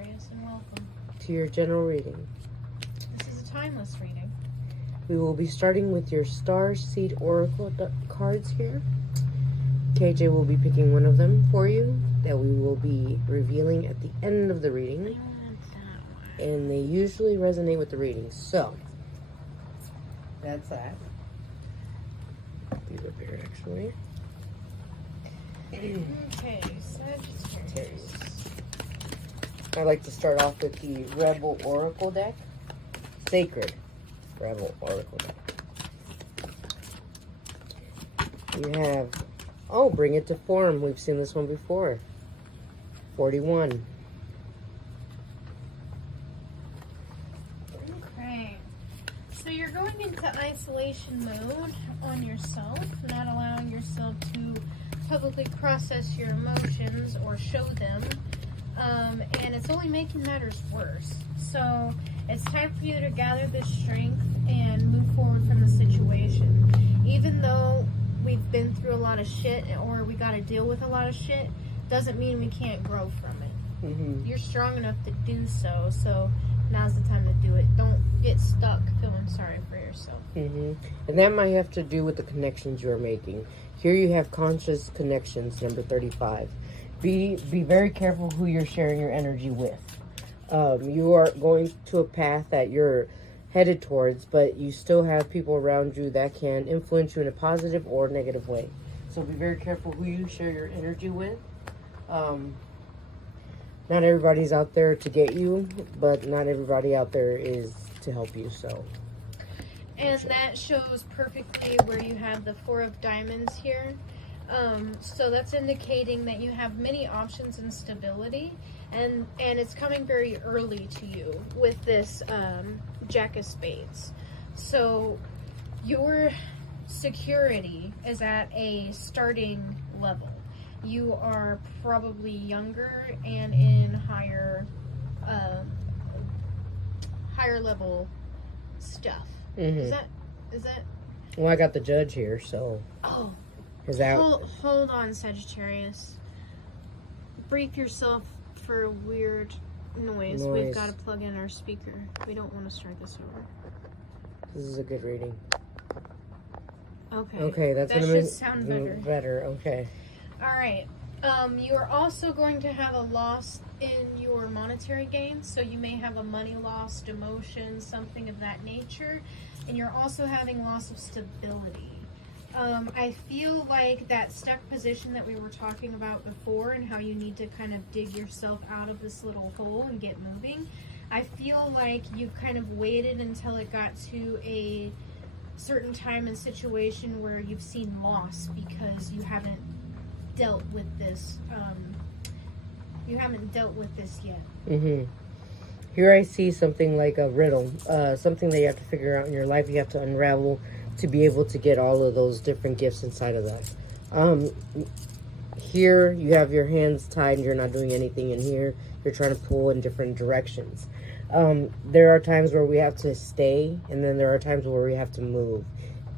Sagittarius, and welcome to your general reading. This is a timeless reading. We will be starting with your Star Seed Oracle cards here. KJ will be picking one of them for you that we will be revealing at the end of the reading. I want that one. And they usually resonate with the reading. So, that's that. These up here, actually. Okay, Sagittarius. I like to start off with the Rebel Oracle deck. Sacred Rebel Oracle deck. We have, oh, Bring It to Form. We've seen this one before. 41. Okay. So you're going into isolation mode on yourself, not allowing yourself to publicly process your emotions or show them. And it's only making matters worse. So it's time for you to gather this strength and move forward from the situation. Even though we've been through a lot of shit or we got to deal with a lot of shit, doesn't mean we can't grow from it. Mm-hmm. You're strong enough to do so. So now's the time to do it. Don't get stuck feeling sorry for yourself. Mm-hmm. And that might have to do with the connections you're making. Here you have conscious connections, number 35. Be very careful who you're sharing your energy with. You are going to a path that you're headed towards, but you still have people around you that can influence you in a positive or negative way. So be very careful who you share your energy with. Not everybody's out there to get you, but not everybody out there is to help you, so. And that shows perfectly where you have the 4 of diamonds here. So that's indicating that you have many options and stability, and it's coming very early to you with this Jack of Spades. So your security is at a starting level. You are probably younger and in higher level stuff. Mm-hmm. Is that? Well, I got the Judge here, so. Oh. Is that? Hold on, Sagittarius. Break yourself for a weird noise. We've got to plug in our speaker. We don't want to start this over. This is a good reading. Okay. Okay, that should sound better. Better, okay. All right. You are also going to have a loss in your monetary gains, so you may have a money loss, demotion, something of that nature, and you're also having loss of stability. I feel like that stuck position that we were talking about before and how you need to kind of dig yourself out of this little hole and get moving. I feel like you've kind of waited until it got to a certain time and situation where you've seen loss because you haven't dealt with this. You haven't dealt with this yet. Mm-hmm. Here I see something like a riddle, something that you have to figure out in your life. You have to unravel to be able to get all of those different gifts inside of that. Here you have your hands tied and you're not doing anything, and here you're trying to pull in different directions. There are times where we have to stay, and then there are times where we have to move,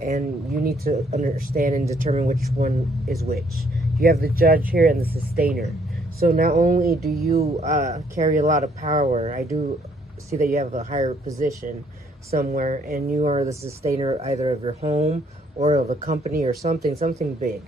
and you need to understand and determine which one is which. You have the Judge here and the Sustainer. So not only do you carry a lot of power, I do see that you have a higher position somewhere, and you are the sustainer either of your home or of a company or something big.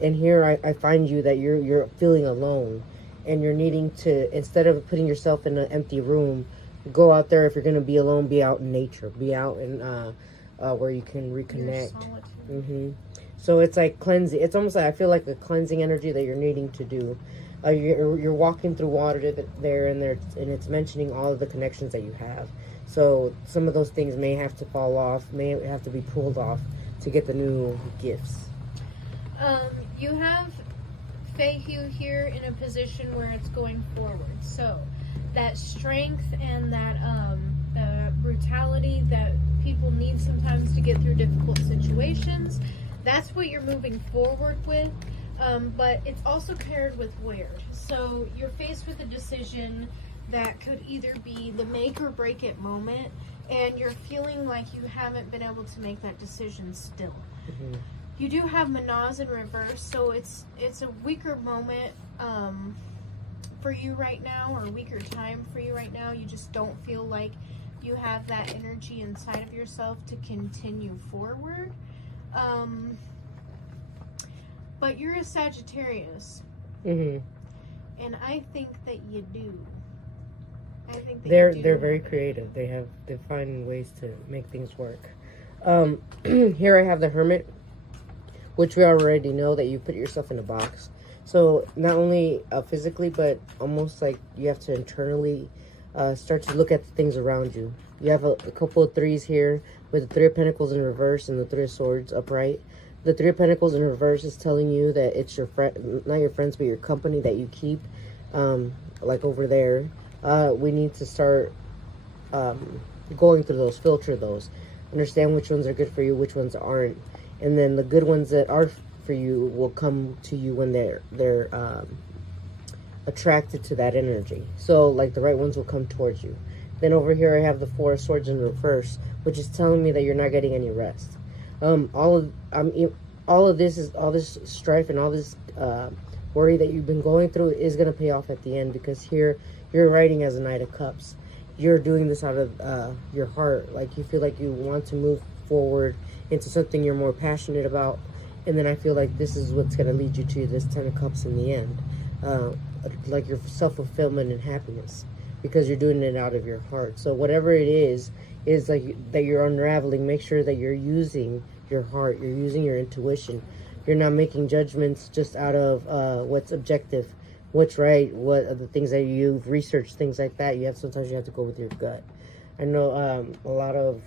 And here I find you that you're feeling alone, and you're needing to, instead of putting yourself in an empty room, go out there. If you're going to be alone, be out in nature, be out in where you can reconnect. Mm-hmm. So it's like cleansing. It's almost like, I feel like a cleansing energy that you're needing to do. You're walking through water there, and it's mentioning all of the connections that you have. So some of those things may have to fall off, may have to be pulled off to get the new gifts. You have Feihu here in a position where it's going forward. So that strength and that brutality that people need sometimes to get through difficult situations, that's what you're moving forward with. But it's also paired with weird. So you're faced with a decision that could either be the make or break it moment, and you're feeling like you haven't been able to make that decision still. Mm-hmm. You do have Manaz in reverse, so it's a weaker moment for you right now, or a weaker time for you right now. You just don't feel like you have that energy inside of yourself to continue forward. But you're a Sagittarius. Mm-hmm. And I think that you do. I think that They're very creative. They find ways to make things work. Here I have the Hermit, which we already know that you put yourself in a box. So not only physically, but almost like you have to internally start to look at the things around you. You have a couple of threes here with the Three of Pentacles in reverse and the Three of Swords upright. The Three of Pentacles in reverse is telling you that it's your friend, not your friends, but your company that you keep, like over there. We need to start going through those, filter those, understand which ones are good for you, which ones aren't, and then the good ones that are for you will come to you when they're attracted to that energy. So like the right ones will come towards you. Then over here I have the Four of Swords in reverse, which is telling me that you're not getting any rest. All of this strife and all this worry that you've been going through is going to pay off at the end, because here you're writing as a Knight of Cups. You're doing this out of your heart. Like you feel like you want to move forward into something you're more passionate about. And then I feel like this is what's going to lead you to this Ten of Cups in the end. Like your self-fulfillment and happiness, because you're doing it out of your heart. So whatever it is like that you're unraveling, make sure that you're using your heart, you're using your intuition. You're not making judgments just out of what's objective, what's right, what are the things that you've researched, things like that. Sometimes you have to go with your gut. I know a lot of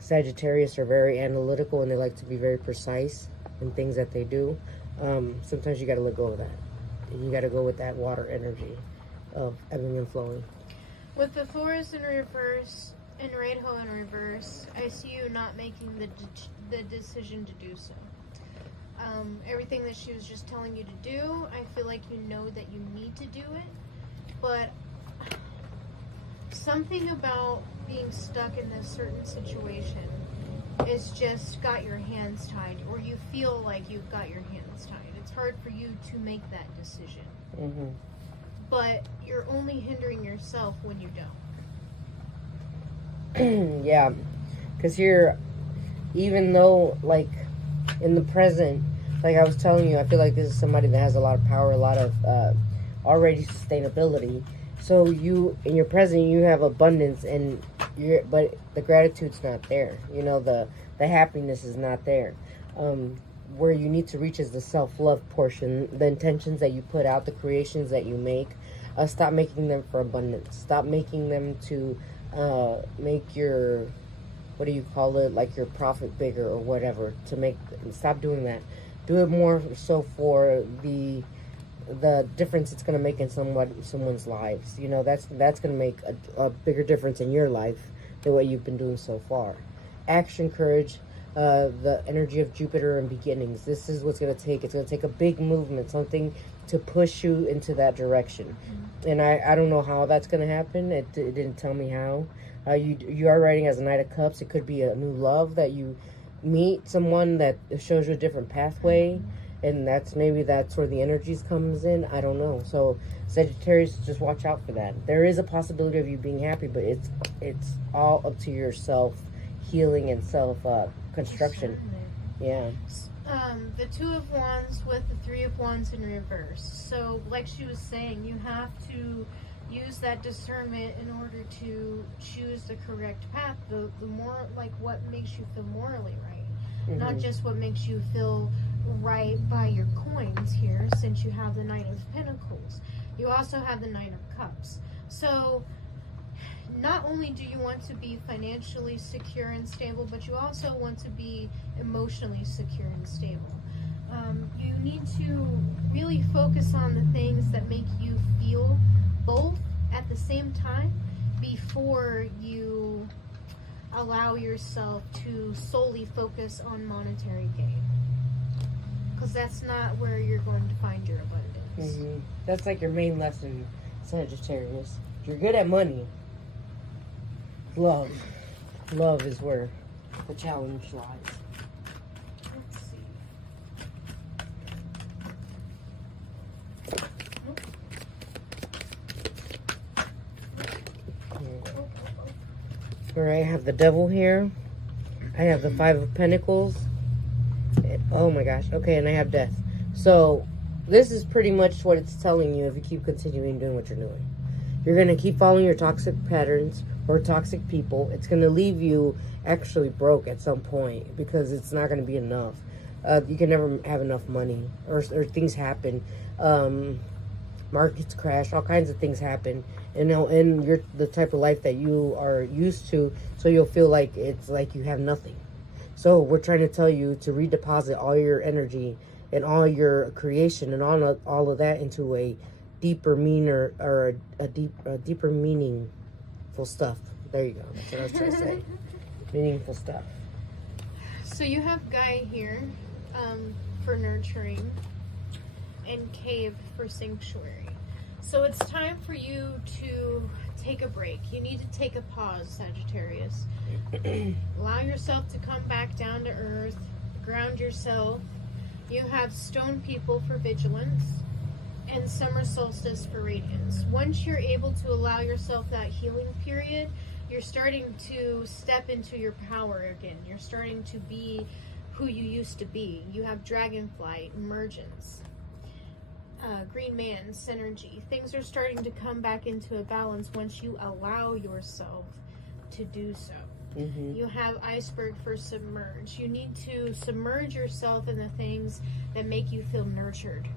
Sagittarius are very analytical and they like to be very precise in things that they do. Sometimes you got to let go of that. You got to go with that water energy of ebbing and flowing. With the Taurus in reverse and Radho in reverse, I see you not making the decision to do so. Everything that she was just telling you to do, I feel like you know that you need to do it, but something about being stuck in this certain situation is just got your hands tied, or you feel like you've got your hands tied. It's hard for you to make that decision. Mm-hmm. But you're only hindering yourself when you don't. Yeah, because here, even though, like, in the present, like I was telling you, I feel like this is somebody that has a lot of power, a lot of already sustainability. So you, in your present, you have abundance, but the gratitude's not there. You know, the happiness is not there. Where you need to reach is the self-love portion, the intentions that you put out, the creations that you make. Stop making them for abundance. Stop making them to make your, what do you call it, like your profit bigger or whatever. Stop doing that. Do it more so for the difference it's going to make in someone's lives. You know, that's going to make a bigger difference in your life than what you've been doing so far. Action, courage, the energy of Jupiter and beginnings. This is what's going to take. It's going to take a big movement, something to push you into that direction. Mm-hmm. And I don't know how that's going to happen. It didn't tell me how. You are writing as a Knight of Cups. It could be a new love that you meet, someone that shows you a different pathway. And that's where the energies comes in. I don't know. So Sagittarius, just watch out for that. There is a possibility of you being happy, but it's all up to your self healing and self construction. Yeah. The Two of Wands with the Three of Wands in reverse. So like she was saying, you have to use that discernment in order to choose the correct path. The more, like, what makes you feel morally right. Mm-hmm. Not just what makes you feel right by your coins here, since you have the Knight of Pentacles. You also have the Knight of Cups. So not only do you want to be financially secure and stable, but you also want to be emotionally secure and stable. You need to really focus on the things that make you feel both at the same time before you allow yourself to solely focus on monetary gain. Because that's not where you're going to find your abundance. Mm-hmm. That's like your main lesson, Sagittarius. You're good at money. Love is where the challenge lies. Let's see. All right, I have the devil here. I have the 5 of Pentacles. Oh my gosh. Okay, and I have death. So this is pretty much what it's telling you if you keep continuing doing what you're doing. You're going to keep following your toxic patterns or toxic people. It's going to leave you actually broke at some point because it's not going to be enough. You can never have enough money, or things happen. Markets crash, all kinds of things happen. And you're the type of life that you are used to, so you'll feel like it's like you have nothing. So we're trying to tell you to redeposit all your energy and all your creation and all of that into a deeper, meaner, or a deeper meaningful stuff. There you go. That's what I was trying to say. Meaningful stuff. So you have Guy here for nurturing and Cave for sanctuary. So it's time for you to take a break. You need to take a pause, Sagittarius. Allow yourself to come back down to earth. Ground yourself. You have stone people for vigilance and summer solstice for radiance. Once you're able to allow yourself that healing period, you're starting to step into your power again. You're starting to be who you used to be. You have dragonflight, emergence, green man, synergy. Things are starting to come back into a balance once you allow yourself to do so. You have iceberg for submerge. You need to submerge yourself in the things that make you feel nurtured.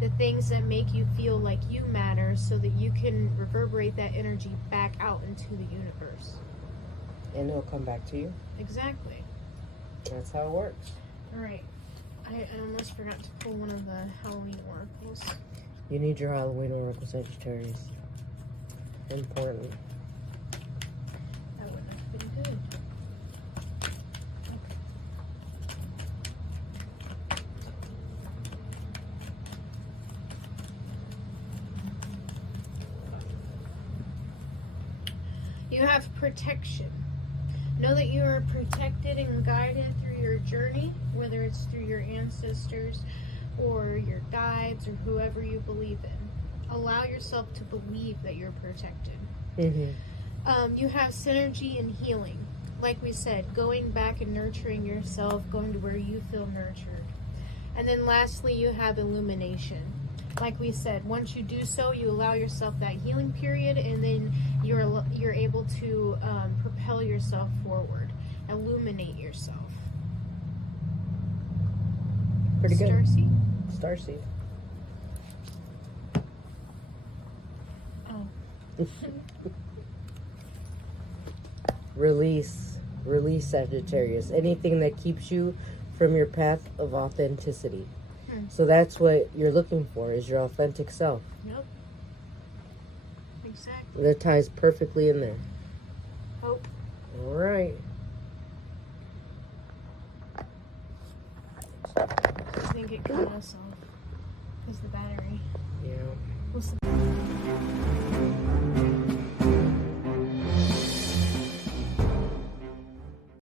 The things that make you feel like you matter, so that you can reverberate that energy back out into the universe. And it'll come back to you. Exactly. That's how it works. All right. I almost forgot to pull one of the Halloween oracles. You need your Halloween oracle, Sagittarius. Important. That would have been good. You have protection. Know that you are protected and guided through your journey, whether it's through your ancestors or your guides or whoever you believe in. Allow yourself to believe that you're protected. You have synergy and healing. Like we said, going back and nurturing yourself, going to where you feel nurtured. And then lastly, you have illumination. Like we said, once you do so, you allow yourself that healing period, and then you're able to propel yourself forward, illuminate yourself. Pretty good. Starseed? Starseed. Oh. Release, Sagittarius. Anything that keeps you from your path of authenticity. So that's what you're looking for, is your authentic self. Nope. Exactly. That ties perfectly in there. Hope. All right. I think it cut us off. Because the battery. Yeah. We'll see.